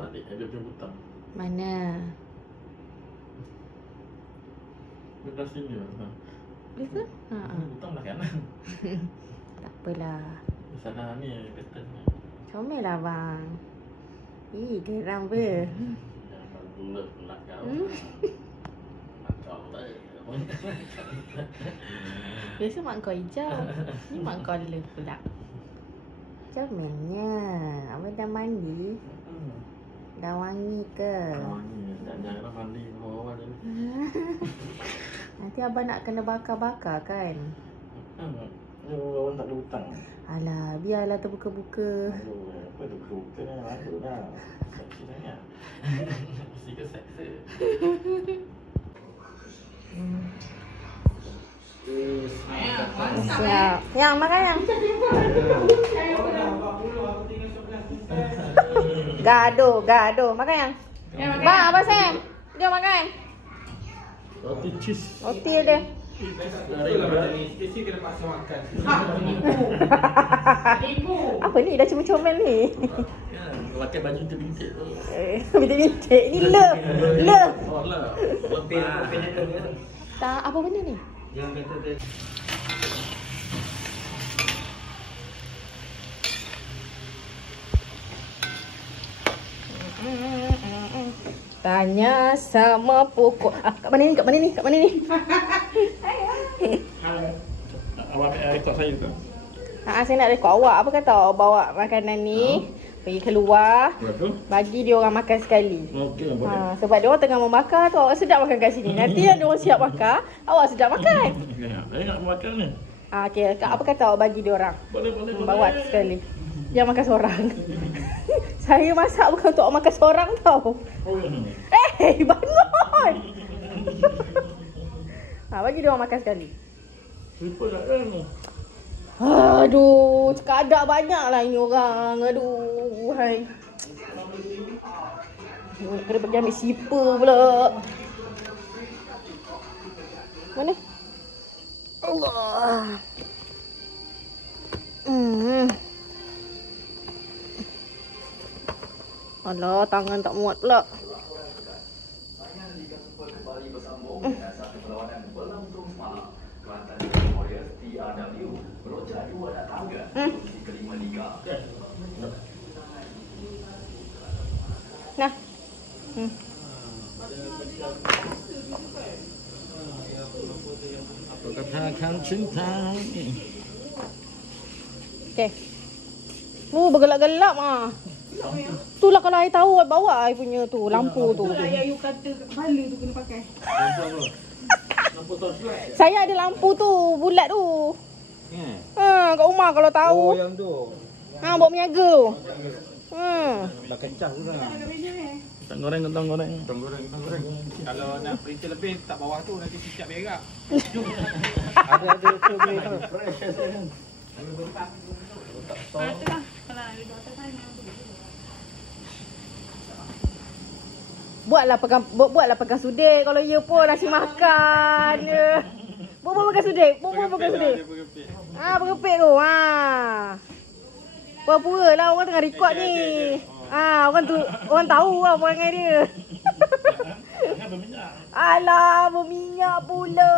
balik. Dia punya butang. Mana? Belah sini lah. Boleh ke? Butang belah kanan. Tak apalah. Di sana ni pattern ni. Comel lah bang. Ih, geram ber. Jangan bulat pula kau. Kau tak. Biasa mak kau hijau. Ni mak kau lelaki pula. Comelnya. Abang dah mandi? Dah wangi ke? Wangi. Janganlah mandi bawah je. Nanti abang nak kena bakar-bakar kan? Abang tak ada hutang. Alah, biarlah terbuka-buka. Apa tu buka ni? Malu lah. Seksi sangat. Mesti ke seksi. Siap. Yang makan yang. Gaduh. Makan yang. Bang, Abang Sam. Dia makan. Roti cheese. Roti dia. Stacy kena paksa makan. Apa ni? Dah comel-comel ni. Pakai baju bintik tu. Bintik-bintik. Ni love. Oh lah. Tak, apa benda ni? Jangan kata dia. Tanya sama pokok. Kat mana ni? Awak ambil rekod saya tu. Saya nak rekod awak. Apa kata awak bawa makanan ni pergi keluar, bagi dia orang makan sekali. Okey, boleh. Sebab dia orang tengah membakar tu, awak sedap makan kat sini. Nanti yang dia orang siap bakar, awak sedap makan. Saya nak makan ni. Okey, apa kata awak bagi dia orang? Boleh. Bawa sekali. Jangan makan seorang. Saya masak bukan untuk awak makan seorang tau. Oh, ya. Bangun. Bagi dia orang makan sekali. Lupa tak kan ni? Aduh, cakap ada banyak lah ini orang. Aduh, hai. Kena pergi ambil sipar pula. Mana? Allah. Alah, tangan tak muat pula. Nah. Aku katakan cinta. Okey. Bergelap-gelap ah. Itulah kalau I tahu I bawa I punya tu lampu tu. Itulah yang you kata kepala tu kena pakai. Lampu torchlight. Saya ada lampu tu bulat tu. Kat rumah kalau tahu. Oh, yang tu. Bawa berniaga tu. Dah kencang tu dah. Kentang goreng. Kalau nak berita lebih tak bawah tu nanti sicap berak. Ada tu ni tu. Buatlah pegang sudik kalau ya pun nasi makan je. Buat pegang sudik. Bergepik tu. Pura-pura lah orang tengah record ni. Orang tahu lah perangai dia. Alah, berminyak pula.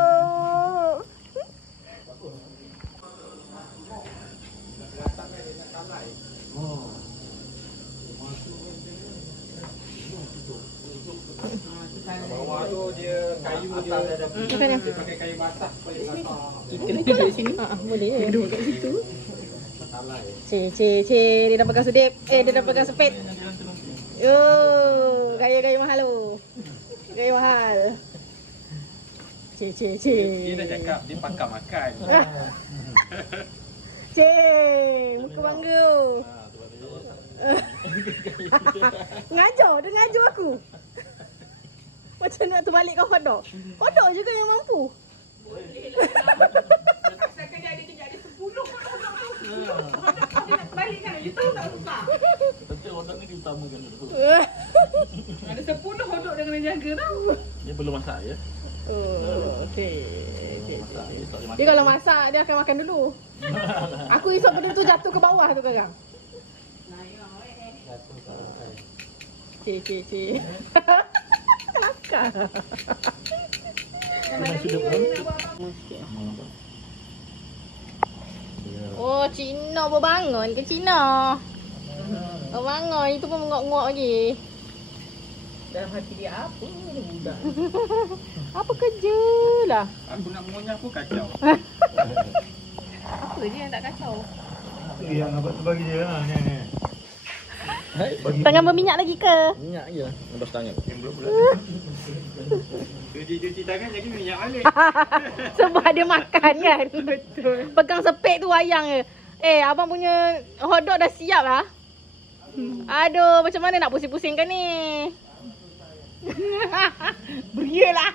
Bawah tu dia kayu dia pakai kayu basah supaya basah. Kita duduk di sini. Boleh. Duduk kat situ. Dia dah pegang sudip. Dia dah pegang sepit. Gaya mahal tu. Gaya mahal. Dia dah cakap dia pakar makan. Muka bangga. Dia ngajar aku. Macam nak terbalik kau hotdog. Hotdog juga yang mampu. Asalkan dia ada kejap ada 10 hotdog tu. Dia nak terbalik kan? You tahu tak susah? Tapi hotdog ni diutamakan dulu. Ada 10 hotdog dia kena jaga tau. Dia belum masak ya. Okey. Dia Dia kalau masak dia akan makan dulu. Aku isap benda tu jatuh ke bawah tu sekarang. Cik. Kelakar. Memang sudah pun. Oh, Cina baru bangun ke Cina? Baru bangun, itu pun menguak-nguak lagi. Dalam hati dia apa ni budak? Apa kerja lah? Aku nak mengunyah pun kacau. Apa je yang tak kacau? Yang abang tu bagi dia lah ni. Hai, bagi Tangan berminyak lagi ke? minyak je. Lepas tangan. Yang belum pula. Cuci tangan lagi minyak balik. Sebab dia makan kan? Betul. Pegang sepek tu wayang je. Abang punya hotdog dah siap lah. Aduh, macam mana nak pusing-pusingkan ni? Beria lah.